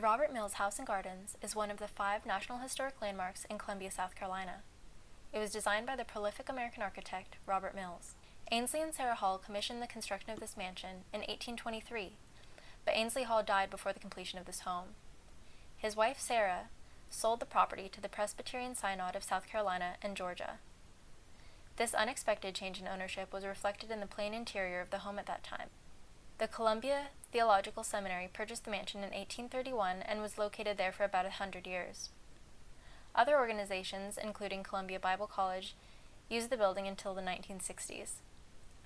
The Robert Mills House and Gardens is one of the 5 National Historic Landmarks in Columbia, South Carolina. It was designed by the prolific American architect Robert Mills. Ainsley and Sarah Hall commissioned the construction of this mansion in 1823, but Ainsley Hall died before the completion of this home. His wife, Sarah, sold the property to the Presbyterian Synod of South Carolina and Georgia. This unexpected change in ownership was reflected in the plain interior of the home at that time. The Columbia Theological Seminary purchased the mansion in 1831 and was located there for about 100 years. Other organizations, including Columbia Bible College, used the building until the 1960s.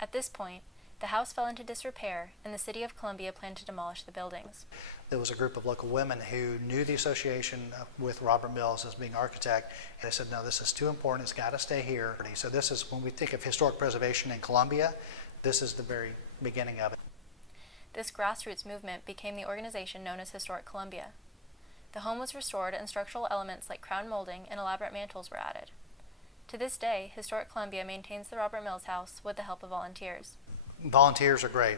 At this point, the house fell into disrepair, and the city of Columbia planned to demolish the buildings. There was a group of local women who knew the association with Robert Mills as being architect, and they said, no, this is too important, it's got to stay here. So this is, when we think of historic preservation in Columbia, this is the very beginning of it. This grassroots movement became the organization known as Historic Columbia. The home was restored and structural elements like crown molding and elaborate mantels were added. To this day, Historic Columbia maintains the Robert Mills House with the help of volunteers. Volunteers are great.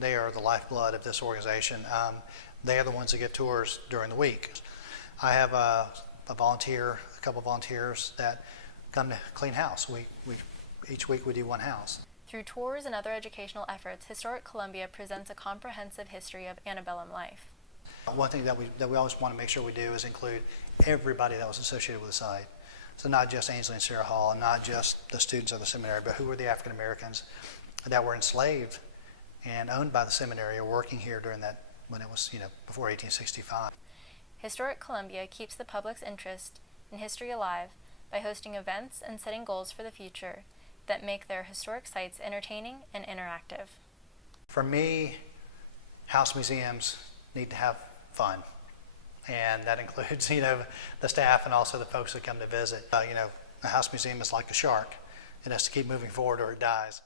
They are the lifeblood of this organization. They are the ones that give tours during the week. I have a couple of volunteers that come to clean house. Each week we do one house. Through tours and other educational efforts, Historic Columbia presents a comprehensive history of antebellum life. One thing that we always want to make sure we do is include everybody that was associated with the site. So not just Ainsley and Sarah Hall, and not just the students of the seminary, but who were the African Americans that were enslaved and owned by the seminary or working here during that, when it was, before 1865. Historic Columbia keeps the public's interest in history alive by hosting events and setting goals for the future that make their historic sites entertaining and interactive. For me, house museums need to have fun. And that includes, the staff and also the folks that come to visit. A house museum is like a shark. It has to keep moving forward or it dies.